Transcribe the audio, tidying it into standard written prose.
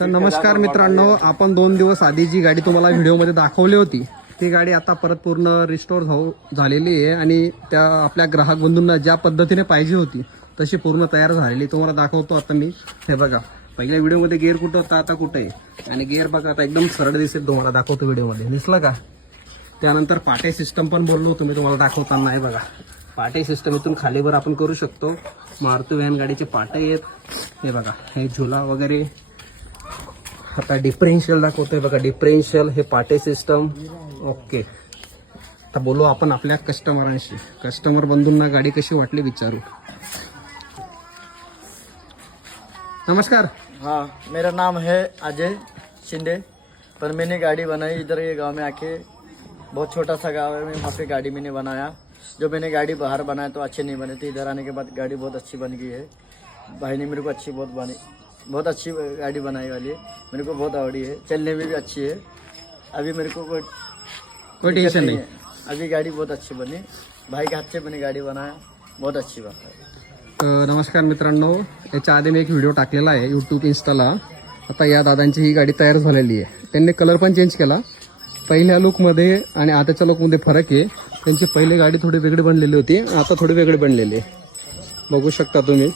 तर नमस्कार मित्रांनो, आपण 2 दिवस आधी जी गाडी तुम्हाला व्हिडिओमध्ये दाखवली होती ती गाडी आता परत पूर्ण रिस्टोर झालेली आहे आणि त्या आपल्या ग्राहक बंधूंना ज्या पद्धतीने पाहिजे होती तशी पूर्ण तयार झालेली तुम्हाला दाखवतो आता मी. हे बघा, पहिल्या व्हिडिओमध्ये गिअर कुठं होता, आता कुठे आहे आणि गिअर बघा आता एकदम सरळ दिसेल तुम्हाला, दाखवतो व्हिडिओमध्ये. दिसलं का? त्यानंतर पाटे सिस्टम पण बोललो तुम्ही, तुम्हाला दाखवताना. आहे बघा, पाटे सिस्टम इथून खालीवर आपण करू शकतो. मारुती व्हॅन गाडीचे पाटे आहेत. हे बघा, हे झुला वगैरे. आता डिफरेन्शियल दाखवतोय बघा, डिफरेन्शियल, हे पाटे सिस्टम. ओके, आता बोलू आपण आपल्या कस्टमरांशी. कस्टमर बंधूंना गाडी कशी वाटली विचारू. नमस्कार. हाँ, मेरा नाम है अजय शिंदे। पर मैंने गाड़ी बनाई इधर ये गांव में आके, बहुत छोटा सा गांव है, मैं वहाँ पे गाड़ी मैंने बनाया। जो मैंने गाड़ी बाहर बनाया तो अच्छे नहीं बने थे, इधर आने के बाद गाड़ी बहुत अच्छी बन गई है। भाई ने मेरे को बहुत अच्छी गाड़ी बनाई वाली है, मेरे को बहुत आवड़ी है, चलने में भी अच्छी है। अभी मेरे को कोई टेंशन नहीं है, अभी गाड़ी बहुत अच्छी बनी। भाई के हाथ से मैंने गाड़ी बनाया, बहुत अच्छी बात है। नमस्कार मित्रांनो, याच्या आधी मी एक व्हिडिओ टाकलेला आहे यूट्यूब इंस्टाला. आता या दादांची ही गाडी तयार झालेली आहे. त्यांनी कलर पण चेंज केला. पहिल्या लुकमध्ये आणि आताच्या लुकमध्ये फरक आहे. त्यांची पहिली गाडी थोडी वेगळी बनलेली होती, आता थोडी वेगळी बनलेली आहे, बघू शकता तुम्ही.